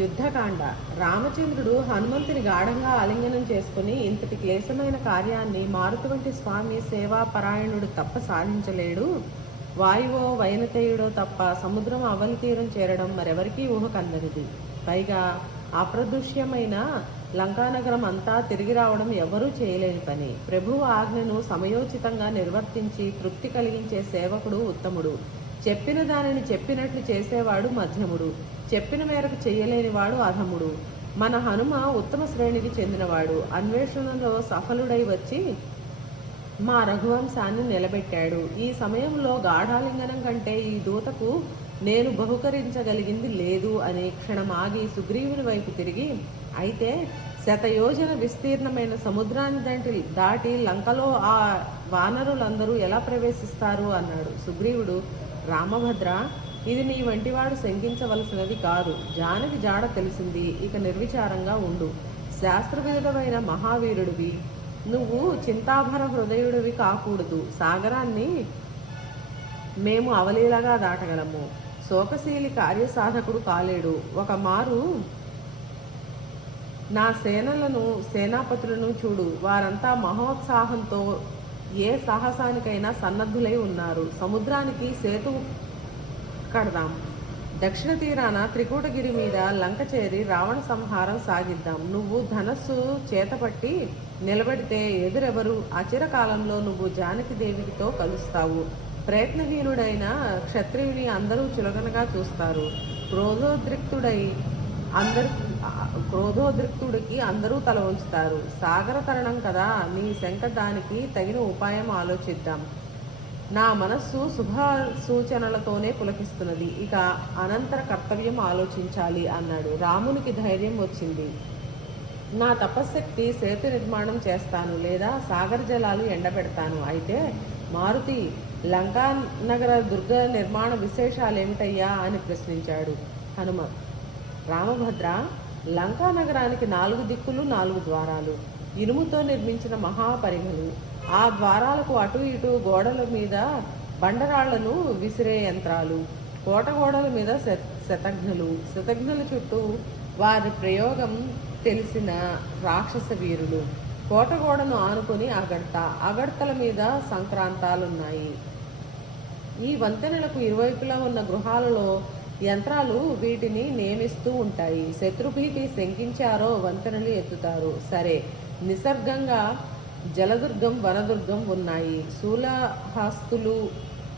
యుద్ధకాండ. రామచంద్రుడు హనుమంతుని గాఢంగా ఆలింగనం చేసుకుని ఇంతటి క్లేశమైన కార్యాన్ని మారుతి వంటి స్వామి సేవాపరాయణుడు తప్ప సాధించలేడు. వాయువో వైనతేయుడో తప్ప సముద్రం అవలి తీరం చేరడం మరెవరికీ ఊహకందనిది. పైగా అప్రదృశ్యమైన లంకానగరం అంతా తిరిగి రావడం ఎవరూ చేయలేని పని. ప్రభువు ఆజ్ఞను సమయోచితంగా నిర్వర్తించి తృప్తి కలిగించే సేవకుడు ఉత్తముడు. చెప్పిన దానిని చెప్పినట్లు చేసేవాడు మధ్యముడు. చెప్పిన మేరకు చెయ్యలేనివాడు అధముడు. మన హనుమ ఉత్తమ శ్రేణికి చెందినవాడు. అన్వేషణలో సఫలుడై వచ్చి మా రఘువంశాన్ని నిలబెట్టాడు. ఈ సమయంలో గాఢాలింగనం కంటే ఈ దూతకు నేను బహుకరించగలిగింది లేదు అని క్షణమాగి సుగ్రీవుని వైపు తిరిగి, అయితే శతయోజన విస్తీర్ణమైన సముద్రాన్ని దాటి లంకలో ఆ వానరులందరూ ఎలా ప్రవేశిస్తారు అన్నాడు. సుగ్రీవుడు, రామభద్ర, ఇది నీ వంటివాడు శంకించవలసినది కాదు. జానకి జాడ తెలిసింది, ఇక నిర్విచారంగా ఉండు. శాస్త్రవిధుడమైన మహావీరుడివి నువ్వు చింతాభర హృదయుడివి కాకూడదు. సాగరాన్ని మేము అవలీలగా దాటగలము. శోకశీలి కార్యసాధకుడు కాలేడు. ఒక మారు నా సేనాపతులను చూడు. వారంతా మహోత్సాహంతో ఏ సాహసానికైనా సన్నద్ధులై ఉన్నారు. సముద్రానికి సేతు కడదాం. దక్షిణ తీరాన త్రికూటగిరి మీద లంక చేరి రావణ సంహారం సాగిద్దాం. నువ్వు ధనస్సు చేతపట్టి నిలబడితే ఎదురెవరు? అచిరకాలంలో నువ్వు జానకి దేవితో కలుస్తావు. ప్రయత్నహీనుడైన క్షత్రియుని అందరూ చులకనగా చూస్తారు. క్రోధోద్రిక్తుడికి అందరూ తల ఉంచుతారు. సాగర తరణం కదా, నీ శంక దానికి తగిన ఉపాయం ఆలోచిద్దాం. నా మనస్సు శుభ సూచనలతోనే పులకిస్తున్నది. ఇక అనంతర కర్తవ్యం ఆలోచించాలి అన్నాడు. రామునికి ధైర్యం వచ్చింది. నా తపశ్శక్తి సేతు నిర్మాణం చేస్తాను, లేదా సాగర జలాలు ఎండబెడతాను. అయితే మారుతి, లంకా నగర దుర్గ నిర్మాణ విశేషాలేమిటయ్యా అని ప్రశ్నించాడు హనుమత్. రామభద్ర, లంకా నగరానికి 4 దిక్కులు 4 ద్వారాలు, ఇనుముతో నిర్మించిన మహాపరిఘలు. ఆ ద్వారాలకు అటు ఇటు గోడల మీద బండరాళ్లను విసిరే యంత్రాలు, కోట గోడల మీద శతఘ్నుల చుట్టూ వారి ప్రయోగం తెలిసిన రాక్షస వీరులు. కోటగోడను ఆనుకొని అగడ్తల మీద సంక్రాంతాలున్నాయి. ఈ వంతెనలకు ఇరువైపులా ఉన్న గృహాలలో యంత్రాలు వీటిని నియమిస్తూ ఉంటాయి. శత్రుభీతి శంకించారో వంతెనలు ఎత్తుతారు. సరే, నిసర్గంగా జలదుర్గం, వనదుర్గం ఉన్నాయి. శూలహస్తులు,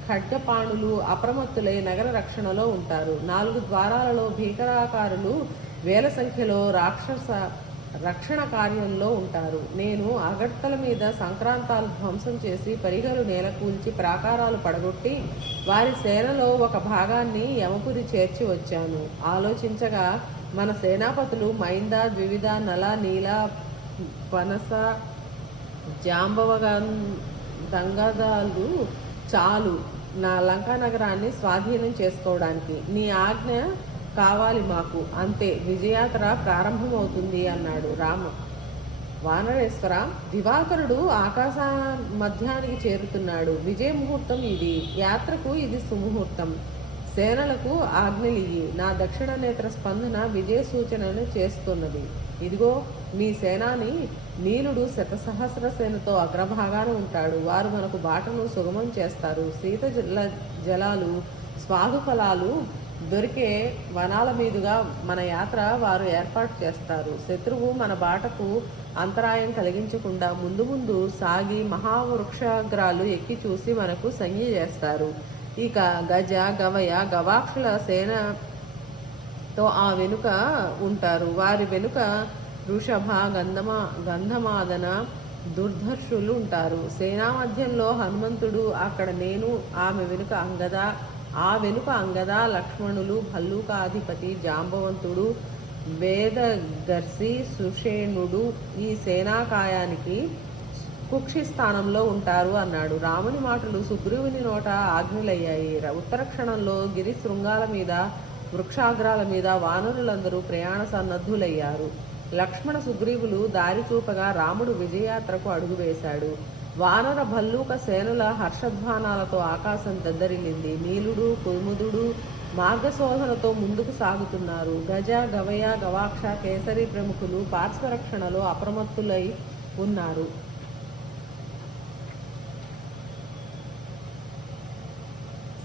ఖడ్గపాణులు అప్రమత్తులై నగర రక్షణలో ఉంటారు. 4 ద్వారాలలో భీకరాకారులు వేల సంఖ్యలో రక్షణ కార్యంలో ఉంటారు. నేను అగడ్తల మీద సంక్రాంతాలు ధ్వంసం చేసి పరిగలు నేలకూల్చి ప్రాకారాలు పడగొట్టి వారి సేనలో ఒక భాగాన్ని యమపురి చేర్చి వచ్చాను. ఆలోచించగా మన సేనాపతులు మైంద, ద్వివిధ, నల, నీల, పనస, దంగదాలు చాలు నా లంకా నగరాన్ని స్వాధీనం చేసుకోవడానికి. నీ ఆజ్ఞ కావాలి మాకు, అంతే. విజయాత్ర ప్రారంభమవుతుంది అన్నాడు రామ. వానరేశ్వర, దివాకరుడు ఆకాశ మధ్యానికి చేరుతున్నాడు. విజయ ముహూర్తం ఇది. యాత్రకు ఇది సుముహూర్తం. సేనలకు ఆజ్ఞలియ్యి. నా దక్షిణ నేత్ర స్పందన విజయ సూచనను చేస్తున్నది. ఇదిగో నీ సేనాని నీలుడు శతసహస్ర సేనతో అగ్రభాగాన ఉంటాడు. వారు మనకు బాటను సుగమం చేస్తారు. శీత జలాలు, స్వాదు ఫలాలు దొరికే వనాల మీదుగా మన యాత్ర వారు ఏర్పాటు చేస్తారు. శత్రువు మన బాటకు అంతరాయం కలిగించకుండా ముందు ముందు సాగి మహావృక్షాగ్రాలు ఎక్కి చూసి మనకు సంజ్ఞ చేస్తారు. ఇక గజ, గవయ, గవాక్షుల సేనతో ఆ వెనుక ఉంటారు. వారి వెనుక వృషభ, గంధమాదన, దుర్ధర్షులు ఉంటారు. సేనా మధ్యంలో హనుమంతుడు, అక్కడ నేను, ఆ వెనుక అంగద, లక్ష్మణులు, భల్లూకాధిపతి జాంబవంతుడు, వేదగర్సి, సుషేణుడు ఈ సేనాకాయానికి కుక్షి స్థానంలో ఉంటారు అన్నాడు. రాముని మాటలు సుగ్రీవుని నోట ఆజ్ఞలయ్యాయి. ఉత్తర క్షణంలో గిరి శృంగాల మీద, వృక్షాగ్రాల మీద వానరులందరూ ప్రయాణ సన్నద్ధులయ్యారు. లక్ష్మణ సుగ్రీవులు దారి చూపగా రాముడు విజయయాత్రకు అడుగువేశాడు. వానర భల్లూక సేనుల హర్షధ్వానాలతో ఆకాశం దద్దరిల్లింది. నీలుడు, కుముదుడు, మార్గశోధనతో ముందుకు సాగుతున్నారు. గజ, గవయ, గవాక్ష, కేసరి ప్రముఖులు పార్శ్వరక్షణలో అప్రమత్తులై ఉన్నారు.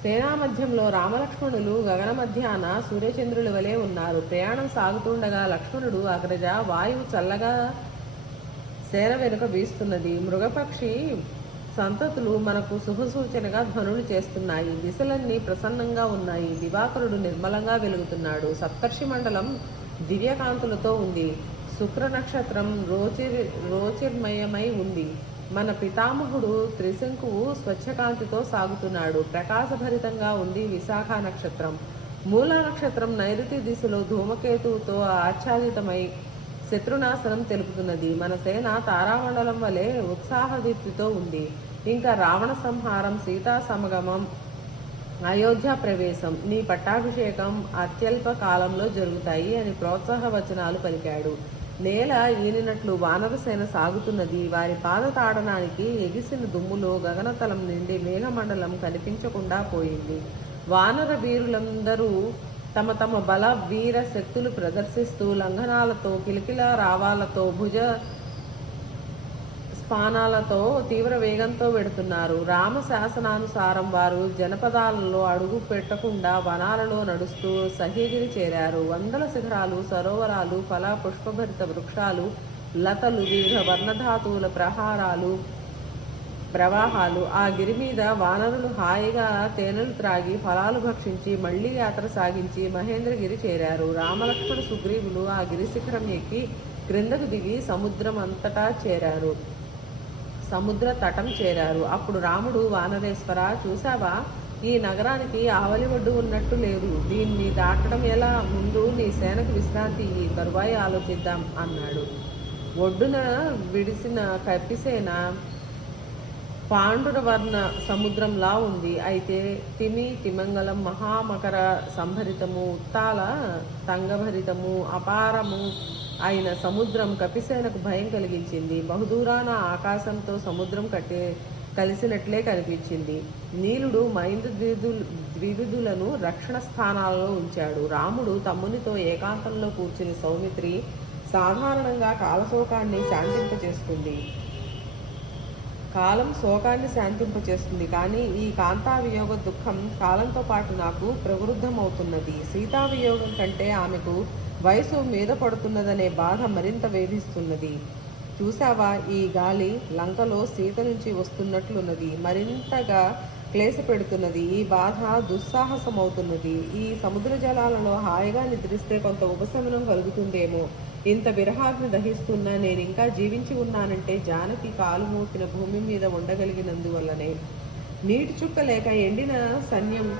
సేనా మధ్యంలో రామలక్ష్మణులు గగన మధ్యాన సూర్యచంద్రుల వలె ఉన్నారు. ప్రయాణం సాగుతుండగా లక్ష్మణుడు అగ్రజ, వాయువు చల్లగా సేన వెనుక వీస్తున్నది. మృగపక్షి సంతతులు మనకు శుభసూచనగా ధ్వనులు చేస్తున్నాయి. దిశలన్నీ ప్రసన్నంగా ఉన్నాయి. దివాకరుడు నిర్మలంగా వెలుగుతున్నాడు. సప్తర్షి మండలం దివ్యకాంతులతో ఉంది. శుక్ర నక్షత్రం రోచిర్మయమై ఉంది. మన పితామహుడు త్రిశంకువు స్వచ్ఛకాంతితో సాగుతున్నాడు. ప్రకాశభరితంగా ఉంది విశాఖ నక్షత్రం. మూల నక్షత్రం నైరుతి దిశలో ధూమకేతువుతో ఆచ్ఛాదితమై శత్రునాశనం తెలుపుతున్నది. మన సేన తారామండలం వలె ఉత్సాహదీప్తితో ఉంది. ఇంకా రావణ సంహారం, సీతా సమగమం, అయోధ్య ప్రవేశం, నీ పట్టాభిషేకం అత్యల్ప కాలంలో జరుగుతాయి అని ప్రోత్సాహ వచనాలు పలికాడు. నేల ఈనినట్లు వానరసేన సాగుతున్నది. వారి పాద తాడనానికి ఎగిసిన దుమ్ములో గగనతలం నిండి మేఘమండలం కనిపించకుండా పోయింది. వానర వీరులందరూ తమ తమ బల వీర శక్తులు ప్రదర్శిస్తూ లంఘనాలతో, కిలకిల రావాలతో, భుజ స్పానాలతో తీవ్ర వేగంతో వెడుతున్నారు. రామ శాసనానుసారం వారు జనపదాలలో అడుగు పెట్టకుండా వనాలలో నడుస్తూ సహ్యగిరి చేరారు. వందల శిఖరాలు, సరోవరాలు, ఫల పుష్పభరిత వృక్షాలు, లతలు, వివిధ వర్ణధాతువుల ప్రవాహాలు. ఆ గిరి మీద వానరులు హాయిగా తేనెలు త్రాగి ఫలాలు భక్షించి మళ్లీ యాత్ర సాగించి మహేంద్రగిరి చేరారు. రామలక్ష్మణ సుగ్రీవులు ఆ గిరి శిఖరం ఎక్కి క్రిందకు దిగి సముద్ర తటం చేరారు. అప్పుడు రాముడు, వానరేశ్వర, చూసావా, ఈ నగరానికి ఆవలి ఒడ్డు ఉన్నట్టు లేదు. దీన్ని దాటడం ఎలా? ముందు నీ సేనకు విశ్రాంతి ఈ తరువాయి ఆలోచిద్దాం అన్నాడు. ఒడ్డున విడిసిన కపిసేన పాండురవర్ణ సముద్రంలా ఉంది. అయితే తిమంగళం, మహామకర సంభరితము, ఉత్తాల తంగభరితము, అపారము అయిన సముద్రం కపిసేనకు భయం కలిగించింది. బహుదూరాన ఆకాశంతో సముద్రం కలిసినట్లే కనిపించింది. నీలుడు మైందు ద్వివిధులను రక్షణ స్థానాలలో ఉంచాడు. రాముడు తమ్మునితో ఏకాంతంలో కూర్చుని సౌమిత్రి సాధారణంగా కాలం శోకాన్ని శాంతింపచేస్తుంది. కానీ ఈ కాంతావియోగ దుఃఖం కాలంతో పాటు నాకు ప్రవృద్ధమవుతున్నది. సీతావియోగం కంటే ఆమెకు వయసు మీద పడుతున్నదనే బాధ మరింత వేధిస్తున్నది. చూసావా, ఈ గాలి లంకలో సీత నుంచి వస్తున్నట్లున్నది. మరింతగా క్లేశ పెడుతున్నది. ఈ బాధ దుస్సాహసమవుతున్నది. ఈ సముద్ర జలాలలో హాయిగా నిద్రిస్తే కొంత ఉపశమనం కలుగుతుందేమో. ఇంత విరహాగ్ని దహిస్తున్నా నేనింకా జీవించి ఉన్నానంటే జానకి కాలు మోపిన భూమి మీద ఉండగలిగినందువల్లనే. నీటి చుక్క లేక ఎండిన సన్యం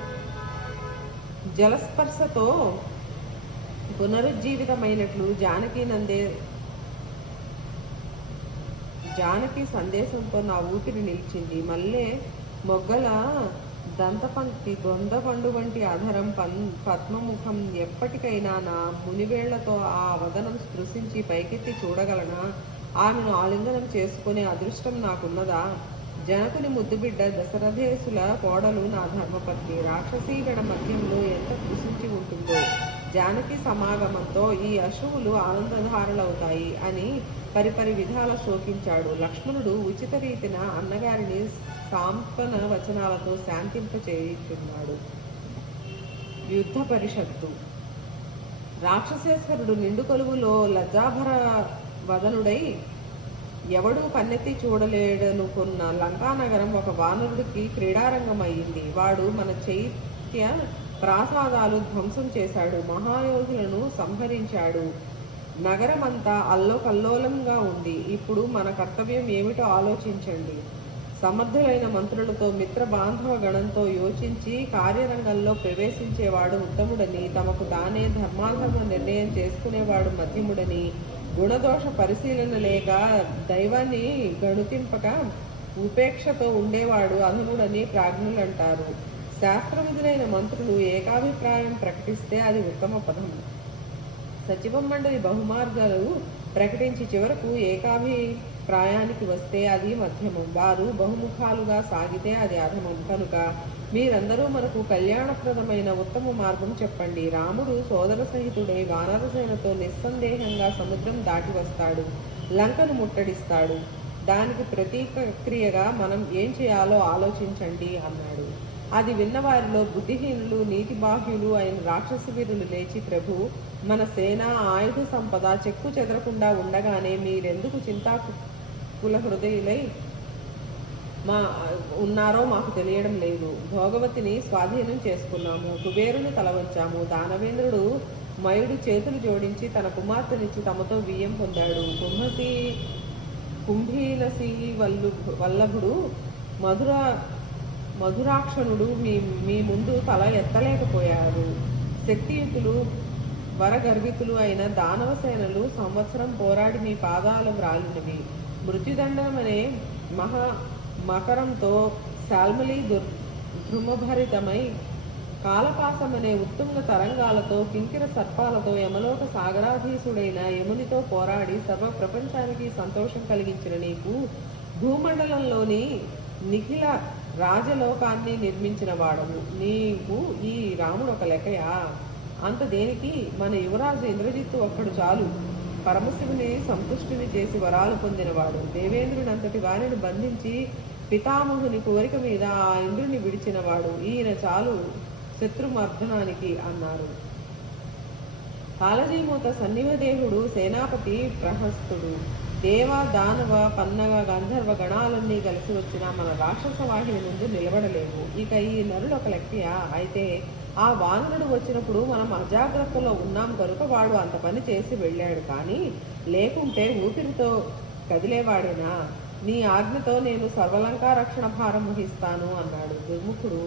జలస్పర్శతో పునరుజ్జీవితమైనట్లు జానకి సందేశంతో నా ఊపిరి నిలిచింది. మల్లె మొగ్గల దంతపంక్తి, దొందపండు వంటి అధరం, పద్మముఖం, ఎప్పటికైనా నా మునివేళ్లతో ఆ వదనం స్పృశించి పైకెత్తి చూడగలనా? ఆమెను ఆలింగనం చేసుకునే అదృష్టం నాకున్నదా? జనకుని ముద్దుబిడ్డ దశరథేశుల కోడలు నా ధర్మపత్ని. రాక్షసీగణ మధ్యంలో ఎంత కృషించి ఉంటుందో. జానకి సమాగమంతో ఈ అశ్రువులు ఆనందధారలవుతాయి అని పరిపరి విధాల శోకించాడు. లక్ష్మణుడు ఉచిత రీతిన అన్నగారిని సాంత్వన వచనాలతో శాంతింపచేయుచున్నాడు. యుద్ధ పరిషత్తు. రాక్షసేశ్వరుడు నిండు కొలువులో లజ్జాభర వదనుడై ఎవడూ కన్నెత్తి చూడలేడనుకున్న లంకానగరం ఒక వానరుడికి క్రీడారంగం అయ్యింది. వాడు మన చైత్య ప్రాసాదాలు ధ్వంసం చేశాడు. మహాయోధులను సంహరించాడు. నగరమంతా అల్లోకల్లోలంగా ఉంది. ఇప్పుడు మన కర్తవ్యం ఏమిటో ఆలోచించండి. సమర్థులైన మంత్రులతో, మిత్ర బాంధవ గణంతో యోచించి కార్యరంగంలో ప్రవేశించేవాడు ఉత్తముడని, తమకు తానే ధర్మాధర్మ నిర్ణయం చేసుకునేవాడు మధ్యముడని, గుణదోష పరిశీలన లేక దైవాన్ని గణుతింపక ఉపేక్షతో ఉండేవాడు అధముడని ప్రాజ్ఞులంటారు. శాస్త్రవిధులైన మంత్రులు ఏకాభిప్రాయం ప్రకటిస్తే అది ఉత్తమ పదం. సచివ మండలి బహుమార్గాలు ప్రకటించి చివరకు ఏకాభిప్రాయానికి వస్తే అది మధ్యమం. వారు బహుముఖాలుగా సాగితే అది అధమం. కనుక మీరందరూ మనకు కళ్యాణప్రదమైన ఉత్తమ మార్గం చెప్పండి. రాముడు సోదర సహితుడై వానరసేనతో నిస్సందేహంగా సముద్రం దాటి వస్తాడు, లంకను ముట్టడిస్తాడు. దానికి ప్రతిక్రియగా మనం ఏం చేయాలో ఆలోచించండి అన్నాడు. అది విన్న వారిలో బుద్ధిహీనులు, నీతిబాహ్యులు అయిన రాక్షస వీరులు లేచి, ప్రభు, మన సేన ఆయుధ సంపద చెక్కు చెదరకుండా ఉండగానే మీరెందుకు చింతాకుల హృదయులై మా ఉన్నారో మాకు తెలియడం లేదు. భోగవతిని స్వాధీనం చేసుకున్నాము, కుబేరుని తలవంచాము. దానవేంద్రుడు మయుడు చేతులు జోడించి తన కుమార్తెనిచ్చి తమతో బియ్యం పొందాడు. కుంభీలసి వల్లభుడు మధురాక్షణుడు మీ ముందు తల ఎత్తలేకపోయారు. శక్తియుతులు వరగర్వితులు అయిన దానవ సేనలు సంవత్సరం పోరాడి మీ పాదాలు వ్రాలినవి. మృత్యుదండమనే మకరంతో శాల్మలి ధృమభరితమై కాలపాసమనే ఉత్తుంగ తరంగాలతో కింకిర సర్పాలతో యమలోక సాగరాధీసుడైన యమునితో పోరాడి సర్వ ప్రపంచానికి సంతోషం కలిగించిన నీకు భూమండలంలోని నిఖిల రాజలోకాన్ని నిర్మించిన వాడవు నీకు ఈ రాముడు ఒక లెక్కయా? అంత దేనికి? మన యువరాజు ఇంద్రజిత్తు ఒక్కడు చాలు. పరమశివుని సంతుష్టిని చేసి వరాలు పొందినవాడు. దేవేంద్రునంతటి వారిని బంధించి పితామహుని కోరిక మీద ఆ ఇంద్రుని విడిచినవాడు. ఈయన చాలు శత్రుమర్దనానికి అన్నారు. కాలజీమూత సన్నివదేవుడు సేనాపతి ప్రహస్తుడు. దేవ, దానవ, పన్నగ, గంధర్వ గణాలన్నీ కలిసి వచ్చిన మన రాక్షస వాహిని ముందు నిలబడలేము. ఇక ఈ నరుడు ఒక లెక్కయా? అయితే ఆ వానరుడు వచ్చినప్పుడు మనం అజాగ్రత్తలో ఉన్నాం కనుక వాడు అంత పని చేసి వెళ్ళాడు. కానీ లేకుంటే ఊపిరితో కదిలేవాడేనా? నీ ఆజ్ఞతో నేను సర్వలంకా రక్షణ భారం వహిస్తాను అన్నాడు. దుర్ముఖుడు,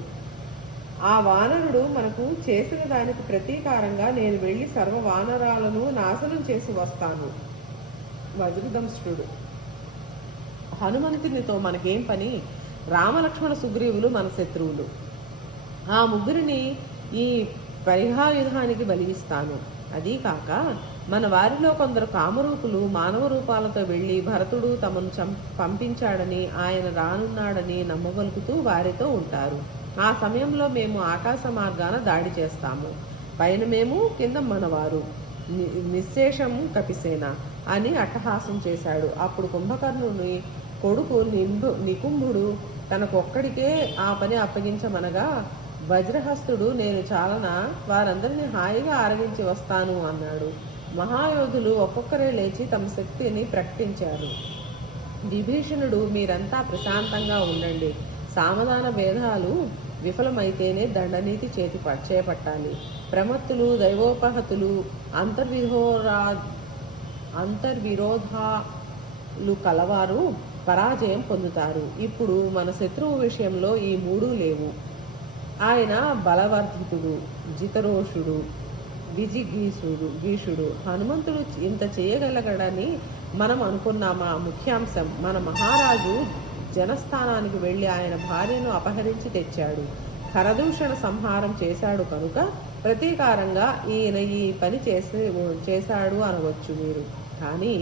ఆ వానరుడు మనకు చేసిన దానికి ప్రతీకారంగా నేను వెళ్ళి సర్వ వానరాలను నాశనం చేసి వస్తాను. వజ్రదంష్టుడు, హనుమంతునితో మనకేం పని? రామలక్ష్మణ సుగ్రీవులు మన శత్రువులు. ఆ ముగ్గురిని ఈ పరిహాయుధానికి బలిస్తాను. అదీ కాక మన వారిలో కొందరు కామరూపులు మానవ రూపాలతో వెళ్ళి భరతుడు తమను పంపించాడని, ఆయన రానున్నాడని నమ్మగలుగుతూ వారితో ఉంటారు. ఆ సమయంలో మేము ఆకాశ మార్గాన దాడి చేస్తాము. పైన మేము, కింద మనవారు. నిశ్శేషం కపిసేన అని అట్టహాసం చేశాడు. అప్పుడు కుంభకర్ణుని కొడుకు నికుంభుడు తనకొక్కడికే ఆ పని అప్పగించమనగా, వజ్రహస్తుడు, నేను చాలనా? వారందరినీ హాయిగా ఆరగించి వస్తాను అన్నాడు. మహాయోధులు ఒక్కొక్కరే లేచి తమ శక్తిని ప్రకటించారు. విభీషణుడు, మీరంతా ప్రశాంతంగా ఉండండి. సామధాన భేదాలు విఫలమైతేనే దండనీతి చేపట్టాలి. ప్రమత్తులు, దైవోపహతులు, అంతర్విరోధాలు కలవారు పరాజయం పొందుతారు. ఇప్పుడు మన శత్రువు విషయంలో ఈ మూడూ లేవు. ఆయన బలవర్ధితుడు, జితరోషుడు, గీషుడు. హనుమంతుడు ఇంత చేయగలగడని మనం అనుకున్నామా? ముఖ్యాంశం, మన మహారాజు జనస్థానానికి వెళ్ళి ఆయన భార్యను అపహరించి తెచ్చాడు. ఖరదూషణ సంహారం చేశాడు కనుక ప్రతీకారంగా ఈయన ఈ పని చేశాడు అనవచ్చు మీరు. కానీ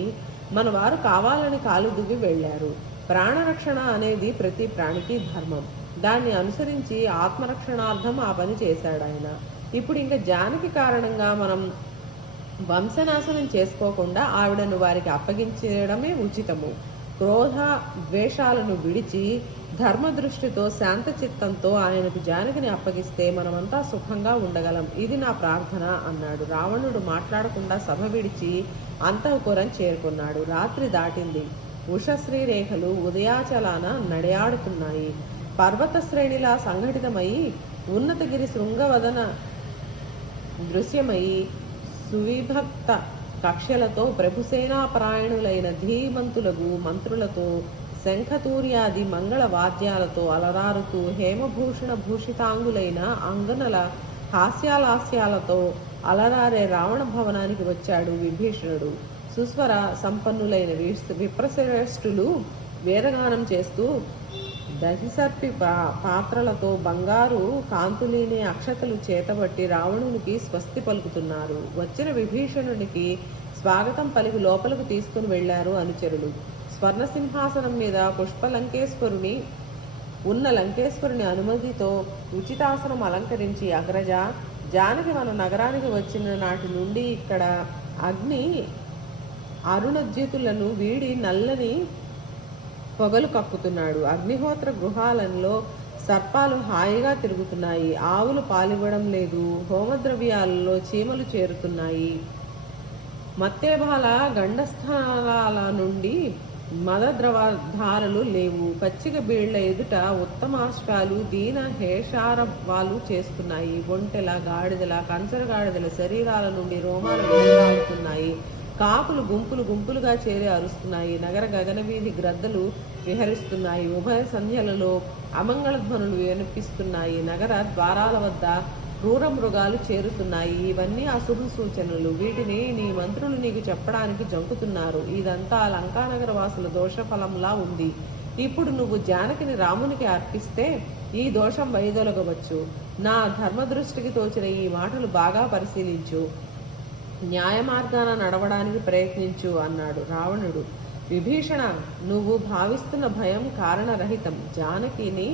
మన వారు కావాలని కాలు దువ్వి వెళ్ళారు. ప్రాణరక్షణ అనేది ప్రతి ప్రాణికి ధర్మం. దాన్ని అనుసరించి ఆత్మరక్షణార్థం ఆ పని చేశాడు ఆయన. ఇప్పుడు ఇంకా జానకి కారణంగా మనం వంశనాశనం చేసుకోకుండా ఆవిడను వారికి అప్పగించడమే ఉచితము. క్రోధ ద్వేషాలను విడిచి ధర్మదృష్టితో శాంత చిత్తంతో ఆయనకు జానకిని అప్పగిస్తే మనమంతా సుఖంగా ఉండగలం. ఇది నా ప్రార్థన అన్నాడు. రావణుడు మాట్లాడకుండా సభ విడిచి అంతఃపురం చేరుకున్నాడు. రాత్రి దాటింది. ఉషశ్రీ రేఖలు ఉదయాచలాన నడయాడుతున్నాయి. పర్వత శ్రేణిలా సంఘటితమై ఉన్నతగిరి శృంగవదన దృశ్యమై సువిభక్త కక్ష్యలతో ప్రభుసేనాపరాయణులైన ధీమంతులకు మంత్రులతో శంఖతూర్యాది మంగళ వాద్యాలతో అలరారుతూ హేమభూషణ భూషితాంగులైన అంగనల హాస్యాలాస్యాలతో అలరారే రావణ భవనానికి వచ్చాడు విభీషణుడు. సుస్వర సంపన్నులైన విప్రశ్రేష్ఠులు వేదగానం చేస్తూ దహిసర్పి పాత్రలతో బంగారు కాంతులీనే అక్షతలు చేతబట్టి రావణునికి స్వస్తి పలుకుతున్నారు. వచ్చిన విభీషణునికి స్వాగతం పలికి లోపలకు తీసుకుని వెళ్లారు అనుచరులు. స్వర్ణ సింహాసనం మీద పుష్పలంకేశ్వరుని ఉన్న లంకేశ్వరుని అనుమతితో ఉచితాసనం అలంకరించి, అగ్రజ, జానకి మన నగరానికి వచ్చిన నాటి నుండి ఇక్కడ అగ్ని అరుణద్యుతులను వీడి నల్లని పొగలు కక్కుతున్నాడు. అగ్నిహోత్ర గృహాలలో సర్పాలు హాయిగా తిరుగుతున్నాయి. ఆవులు పాలివ్వడం లేదు. హోమద్రవ్యాలలో చీమలు చేరుతున్నాయి. మత్తేబాల గండస్థానాల నుండి మదద్రవధారలు లేవు. పచ్చిక బీళ్ల ఎదుట ఉత్తమాశ్వాలు దీన హేషారవాలు చేస్తున్నాయి. ఒంటెల, గాడిదల, కంచరగాడిదల శరీరాల నుండి రోమాలు వెలువడుతున్నాయి. కాకులు గుంపులు గుంపులుగా చేరి అరుస్తున్నాయి. నగర గగనవీధి గ్రద్దలు విహరిస్తున్నాయి. ఉభయ సంధ్యలలో అమంగళ ధ్వనులు వినిపిస్తున్నాయి. నగర ద్వారాల వద్ద క్రూర మృగాలు చేరుతున్నాయి. ఇవన్నీ అశుభ సూచనలు. వీటిని నీ మంత్రులు నీకు చెప్పడానికి జంకుతున్నారు. ఇదంతా లంకానగర వాసుల దోషఫలంలా ఉంది. ఇప్పుడు నువ్వు జానకిని రామునికి అర్పిస్తే ఈ దోషం వైదొలగవచ్చు. నా ధర్మదృష్టికి తోచిన ఈ మాటలు బాగా పరిశీలించు. న్యాయ మార్గాన నడవడానికి ప్రయత్నించు అన్నాడు రావణుడు. విభీషణ, నువ్వు భావిస్తున్న భయం కారణరహితం. జానకిని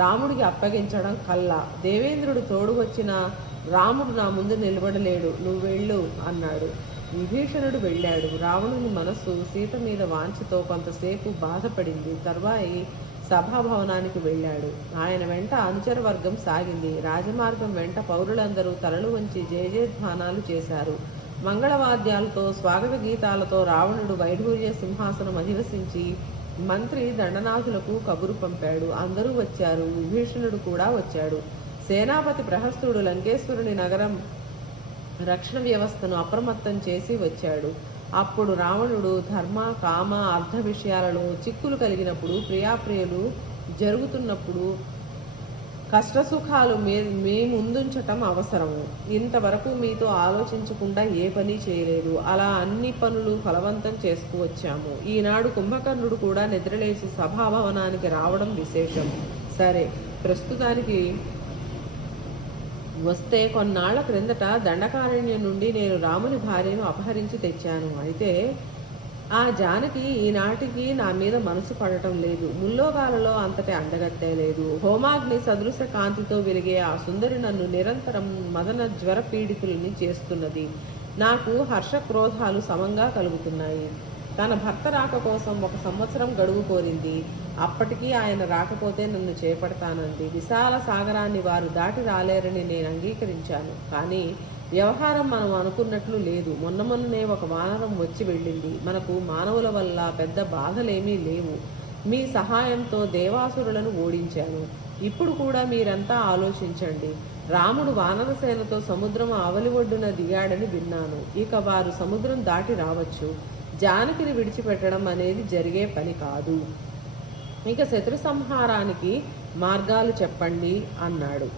రాముడికి అప్పగించడం కల్లా. దేవేంద్రుడు తోడు వచ్చిన రాముడు నా ముందు నిలబడలేడు. నువ్వు వెళ్ళు అన్నాడు. విభీషణుడు వెళ్ళాడు. రావణుని మనస్సు సీత మీద వాంఛతో కొంతసేపు బాధపడింది. తర్వాయి సభాభవనానికి వెళ్ళాడు. ఆయన వెంట అనుచర వర్గం సాగింది. రాజమార్గం వెంట పౌరులందరూ తలలు వంచి జయజయధ్వానాలు చేశారు. మంగళవాద్యాలతో, స్వాగత గీతాలతో రావణుడు వైఢూర్య సింహాసనం అధివసించి మంత్రి దండనాథులకు కబురు పంపాడు. అందరూ వచ్చారు. విభీషణుడు కూడా వచ్చాడు. సేనాపతి ప్రహస్తుడు లంకేశ్వరుని నగరం రక్షణ వ్యవస్థను అప్రమత్తం చేసి వచ్చాడు. అప్పుడు రావణుడు ధర్మ, కామ, అర్థ విషయాలలో చిక్కులు కలిగినప్పుడు, ప్రియాప్రియులు జరుగుతున్నప్పుడు కష్టసుఖాలు మీ ముందుంచటం అవసరము. ఇంతవరకు మీతో ఆలోచించకుండా ఏ పని చేయలేదు. అలా అన్ని పనులు ఫలవంతం చేసుకువచ్చాము. ఈనాడు కుంభకర్ణుడు కూడా నిద్రలేచి సభాభవనానికి రావడం విశేషం. సరే, ప్రస్తుతానికి వస్తే కొన్నాళ్ల క్రిందట దండకారణ్యం నుండి నేను రాముని భార్యను అపహరించి తెచ్చాను. అయితే ఆ జానకి ఈనాటికి నా మీద మనసు పడటం లేదు. ముల్లోకాలలో అంతటి అండగట్టే లేదు. హోమాగ్ని సదృశ కాంతితో వెలిగే ఆ సుందరి నన్ను నిరంతరం మదన జ్వర పీడితుల్ని చేస్తున్నది. నాకు హర్షక్రోధాలు సమంగా కలుగుతున్నాయి. తన భర్త రాక కోసం 1 సంవత్సరం గడువు కోరింది. అప్పటికీ ఆయన రాకపోతే నన్ను చేపడతానంది. విశాల సాగరాన్ని వారు దాటి రాలేరని నేను అంగీకరించాను. కానీ వ్యవహారం మనం అనుకున్నట్లు లేదు. మొన్ననే ఒక వానరం వచ్చి వెళ్ళింది. మనకు మానవుల వల్ల పెద్ద బాధలేమీ లేవు. మీ సహాయంతో దేవాసురులను ఓడించాను. ఇప్పుడు కూడా మీరంతా ఆలోచించండి. రాముడు వానరసేనతో సముద్రం ఆవలి ఒడ్డున దిగాడని విన్నాను. ఇక వారు సముద్రం దాటి రావచ్చు. జానకిని విడిచిపెట్టడం అనేది జరిగే పని కాదు. ఇక శత్రు సంహారానికి మార్గాలు చెప్పండి అన్నాడు.